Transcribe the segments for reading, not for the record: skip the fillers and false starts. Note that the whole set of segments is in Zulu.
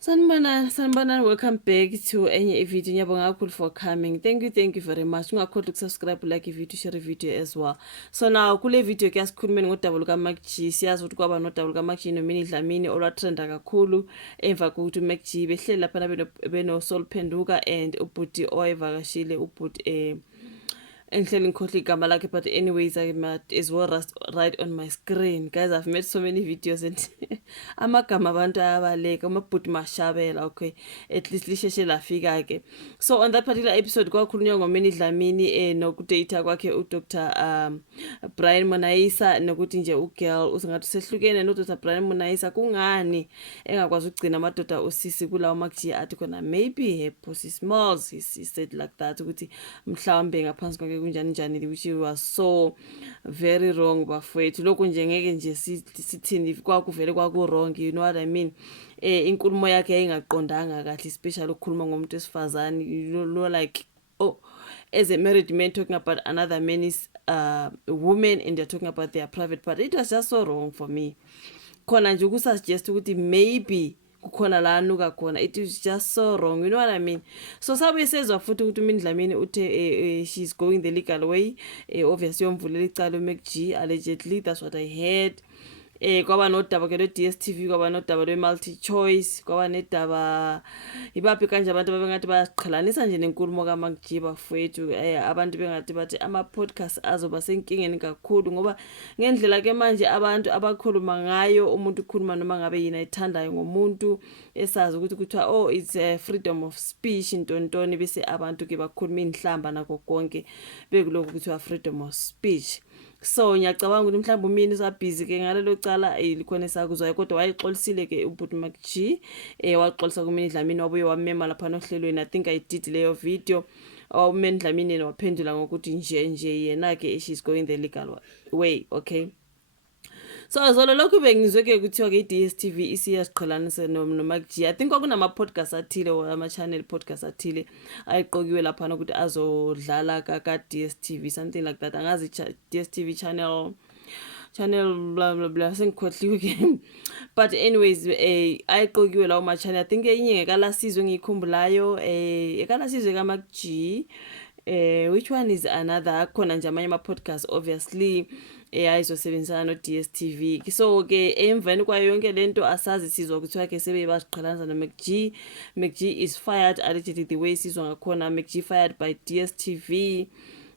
Sanibonani, welcome back to enye video. Ngiyabonga kakhulu for coming. Thank you very much. Ungakhohlwa ukusubscribe, like video, share video as well. So now kule video ke asikhulumeni ngodaba luka Mac G. Siyazi ukuthi kwaba nodaba luka Mac G noMinnie Dlamini olwatrenda kakhulu emva kokuthi uMac G behleli lapha beno Sol Phenduka and ubhuti owayevakashile ubhuti engihleli ngikhohle igama lakhe, but anyways I might as well right on my screen. Guys, I've made so many videos and amagama abantu ayabaleka, amabhuti mashabela, okay, at least lisheshe lafika ke. So on that particular episode kwakhulunywa ngoMinnie Dlamini nokudata kwakhe uDr Brian Monaisa nokuthi nje ugirl usengathi sehlukene noDr Brian Monaisa, kungani engakwazi ukugcina amadoda osisi kulawo Mac G athi khona maybe her pussy smells. He said like that ukuthi mhlawumbe ngaphansi kwakhe kunjani njani, which was so very wrong bafowethu. Lokho nje ngeke nje sithini kwakuvele wrong, you know what I mean. Inkulumo yakhe yayingaqondanga kahle, especially ukukhuluma ngomuntu wesifazane, you know, like, oh, as a married man talking about another man's woman and they're talking about their private part. It was just so wrong for me. Khona nje ukusuggest ukuthi maybe kukhona la anuka khona, it is just so wrong, you know what I mean. So sabe sezwa futhi ukuthi uMinnie Dlamini uthe she's going the legal way, obviously yomvulela icala uMac G allegedly, that's what I heard. Kwaba nodaba ke lwe-DSTV, kwaba nodaba lwe-multi choice, kwaba nedaba ibaphi kanje abantu babengathi bayasiqhelanisa nje nenkulumo kaMac G bafowethu. Abantu bengathi bathi ama-podcast azoba senkingeni kakhulu ngoba ngendlela ke manje abantu abakhuluma ngayo, umuntu ukhuluma noma ngabe yini ayithandayo ngomuntu, esazi ukuthi kuthiwa oh it's a freedom of speech ntontoni, bese abantu ke bakhuluma inhlamba nakho konke bekulokhu kuthiwa freedom of speech. So ngiyacabanga ukuthi mhlawumbe umini usabhizi ke ngalelo cala likhona esakuzwayo, kodwa wayixolisile ke ubhuti Mac G, waxolisa kuMinnie Dlamini wabuye wamema lapha nohlelweni. I think I did leyo video. uMinnie Dlamini waphendula ngokuthi nje yena ke she's going the legal way, okay. So zolo lokhu bengizwe ke kuthiwa ke iDSTV isiyasiqhelanisa noMac G. I think kwakunama-podcast athile or ama-channel podcast athile ayiqokiwe lapha ukuthi azodlala ka-DSTV, something like that. Angazi DSTV channel blah blah blah, sengikhohliwe ke. But anyways ayiqokiwe lawo ma-channel. I think enye ngekalasizwe engiyikhumbulayo, ekalasizwe kaMac G, which one is another, akhona nje amanye ama-podcast obviously ayizosebenzisana no-DSTV. So ke emveni kwayo yonke lento asazi sizwa kuthiwa ke sebe basiqhelanisa noMac G. Mac G is fired allegedly, the way sizwa ngakhona Mac G fired by DSTV.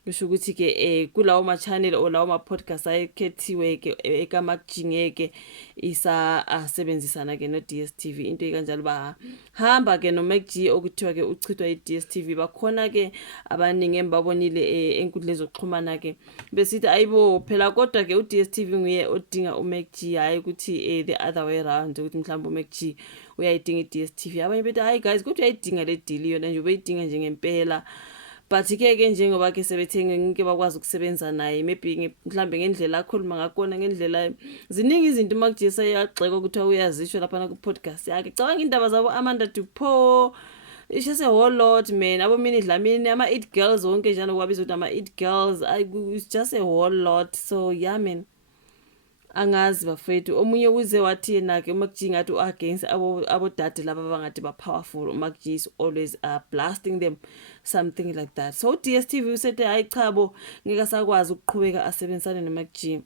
Kusho ukuthi ke kulawo ma-channel or lawo ma-podcast ayekhethiwe ke ekaMac G ngeke asebenzisana ke no-DSTV, into ekanjalo. Bahamba ke noMac G okuthiwa ke uchithwa i-DSTV. Bakhona ke abaningi embabonile enkundleni zokuxhumana ke besithi ayibo phela kodwa ke uDSTV nguye odinga uMac G, hayi ukuthi the other way around, ukuthi mhlawumbe uMac G uyayidinga iDSTV. Abanye bethi hayi guys, kodwa uyayidinga le deal yona nje, ubeyidinga nje ngempela. But ke njengoba ke sebethenge ngeke bakwazi ukusebenza naye, maybe mhlambe ngendlela akhuluma ngakona, ngendlela ziningi izinto uMac G sayagxeka ukuthi uyazisho lapha ku podcast yakhe. Cabanga indaba zabo Amanda Dupo, it's just a whole lot man. AboMinnie Dlamini, ama-It Girls wonke njalo kwabiza ukuthi ama-It Girls, it's just a whole lot. So yeah man, angazi bafethu. Omunye uze wathi yena ke uMac G ngathi against abodade laba bangathi ba powerful. uMac G is always blasting them, something like that. So DSTV usethe hayi chabo ngeke sakwazi ukuqhubeka asebenzisane noMac G.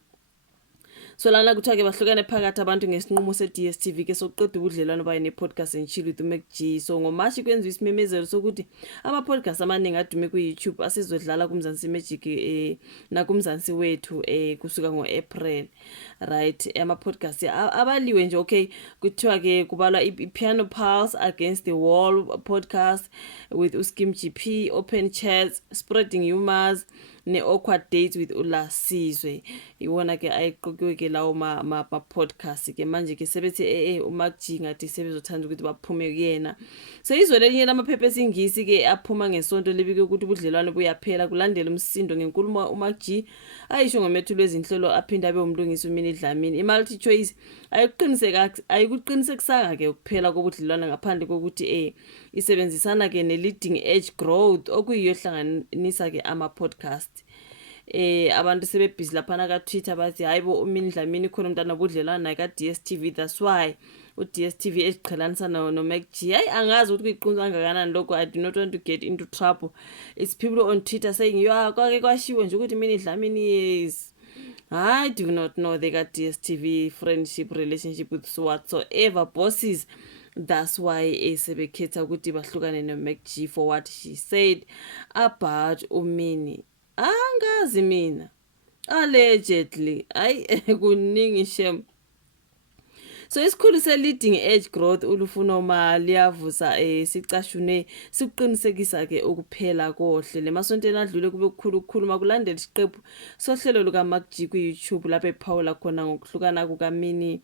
So lana kuthiwa ke bahlukane phakathi abantu ngesinqumo se-DSTV ke sokuqeda ubudlelwano bayo ne-podcast and chill with uMac G. So ngoMashi kwenziwa isimemezelo sokuthi ama-podcast amaningi adume ku-YouTube asezodlala kuMzansi Magic nakuMzansi Wethu kusuka ngo-April, right. Ama-podcast abaliwe nje, okay. Kuthiwa ke kubalwa i-Piano Pulse, Against the Wall podcast with uSkim GP, Open Chats, Spreading Humors ne-Awkward Dates with uLasizwe. Iwona ke ayiqokiwe ke lawo ma-podcast ke manje ke sebethi uMac G ngathi sebezothanda ukuthi baphume kuyena. So izwe lenye lamaphepha esingisi ke aphuma ngesonto libike ukuthi ubudlelwano buyaphela kulandela umsindo ngenkulumo uMac G ayisho ngomethu lwezinhlelo aphinda abe umlungisi uMinnie Dlamini. I-multi choice ayikuqinisekisanga ke ukuphela kobudlelwano ngaphandle kokuthi isebenzisana ke ne-leading edge growth okuyiyo hlanganisa ke ama-podcast. Abantu sebebhizi lapha ka Twitter bathi hayibo uMinnie Dlamini khona umntana obudlelwana naye ka DSTV, that's why u-DSTV eziqhelanisa no-MacG. Hayi angazi ukuthi kuyiqiniso kangakanani lokho. I do not want to get into trouble. It's people on Twitter saying kwake kwashiwo nje ukuthi mina iDlamini yes. I do not know they got DSTV friendship relationship with whatsoever bosses. That's why sebekhetha ukuthi bahlukane no-MacG for what she said about uMinnie. Angazi mina. Allegedly. Kuningi shem. So isikhulu se-leading edge growth ulufunoma liyavusa sicashune sikuqinisekisa ke ukuphela kohle lemasontweni adlule kube kukhulu ukukhuluma kulandela isiqephu sohlelo lukaMacG ku-YouTube lapho ephawula khona ngokuhlukana kukaMinnie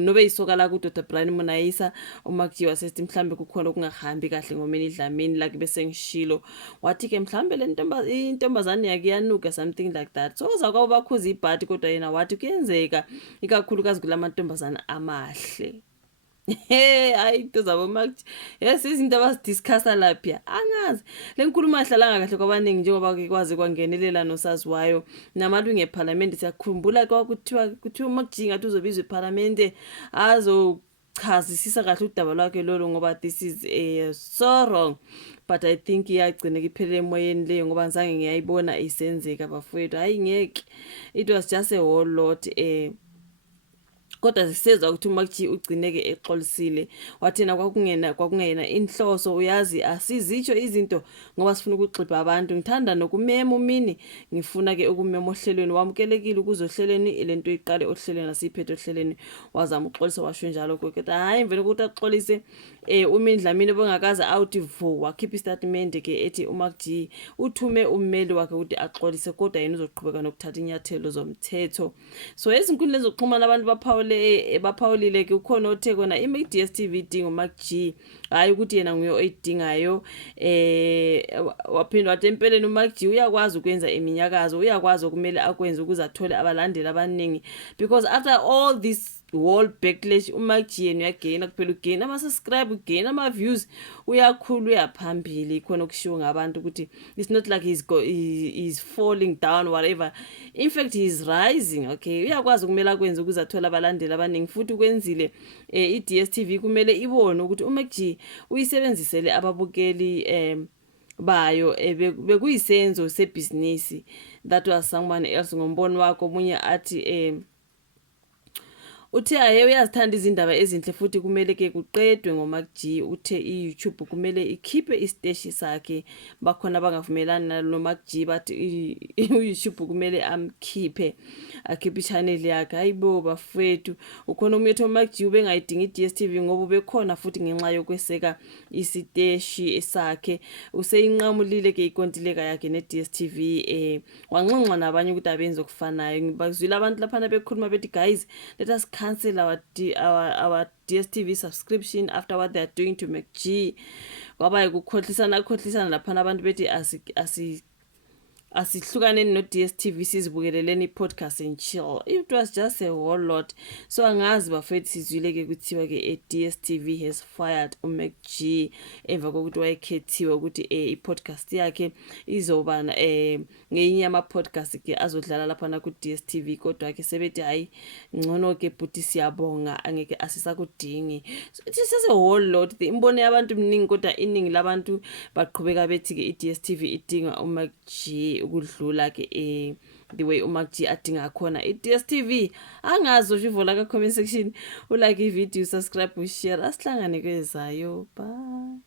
nobe isoka la kuDr Brian Munayisa uMacG wasesithi mhlambe kukhona okungahambi kahle ngoMinnie Dlamini like bese ngishilo wathi ke mhlambe le intombazane yake yanuka something like that so zakwabo bakhuza ibhati kodwa yena wathi kuyenzeka ikakhulukazi kulamantombazane amahle. Hayi tozabo MacG yes izinto abazidiscussa lapha angazi lenkulumo ahlalanga kahle kwabaningi njengoba kwazi kwangenelela nosaziwayo namalungu eParliament siyakhumbula kwakuthiwa uMacG ngathi uzobizwa eParliament azochazisisa kahle udaba lwakhe lolo ngoba this is so wrong but I think iyagcina iphelele emoyeni leyo ngoba ngizange ngiyayibona isenzeka bafowethu hayi ngeke it was just a whole lot kodwa sisezwa ukuthi uMacG ugcineke exolisile wathina kwakungena inhloso uyazi asizitsho izinto ngoba sifuna ukuxipha abantu ngithanda nokumema uMinnie ngifuna ke ukumema ohlelweni wamukelekile ukuzohlelweni lento iqale ohlelweni nasiphethe ohlelweni wazama uxolisa washo njalo kodwa hayi mvele ukuthi axolise uMinnie Dlamini bengakaza out vo wakhipha istatement ke ethi uMacG uthume ummeli wakhe ukuthi axolise kodwa yena uzoqhubeka nokuthatha inyathelo zomthetho so ezinkundleni zokuxhumana abantu baphawulile ke ukhona othe kona i-DSTV idinga uMacG hayi ukuthi yena nguye oyidingayo waphinda wathi empeleni uMacG uyakwazi ukwenza iminyakazo uyakwazi okumele akwenze ukuze athole abalandeli abaningi because after all this wall backlash uMacG yena uyagain kuphela ugain ama-subscribe ugain ama-views uyakhulu uyaphambili khona okushiwo ngabantu ukuthi it's not like he's falling down whatever in fact he is rising okay uyakwazi ukumele akwenze ukuze athole abalandeli abaningi futhi ukwenzile i-DSTV kumele ibone ukuthi uMacG uyisebenzisele ababukeli bayo bekuyisenzo sebhizinisi that was someone else ngombono wakho omunye athi uthe aye uyazithanda izindaba ezinhle futhi kumele ke kuqedwe ngoMacG uthe iYouTube kumele ikhiphe isiteshi sakhe bakhona abangavumelana noMacG bathi iYouTube kumele amkhiphe akhiphe channel yakhe hayibo bafethu ukhona umyethu uMacG ubengayidingi iDSTV ngoba bekhona futhi ngenxa yokweseka isiteshi esakhe useyinqamulile ke ikontileka yakhe neDSTV wanxonxa nabanye ukuthi abenze okufanayo ngibazwile abantu lapha bekhuluma bethi guys let us cancel our DSTV subscription after what they are doing to MacG kwaba ukukhohlisana lapha abantu bethi asihlukaneni no-DSTV sizibukeleleni i-podcast and chill it was just a whole lot so angazi bafethu sizwile ke kuthiwa ke DSTV has fired uMacG emva kokuthi wayekhethiwe ukuthi i-podcast yakhe izoba ngenye ama-podcast ke azodlala lapha na ku-DSTV kodwa ke sebethi hayi ngcono ke buti siyabonga angeke asisakudingi so it is just a whole lot imbono yabantu mningi kodwa iningi labantu baqhubeka bethi ke i-DSTV idinga uMacG ukudlula ke the way uMacG adinga khona iDSTV angazi ujivola ka comment section ulike ivideo subscribe ushare asihlangane kwezayo bye.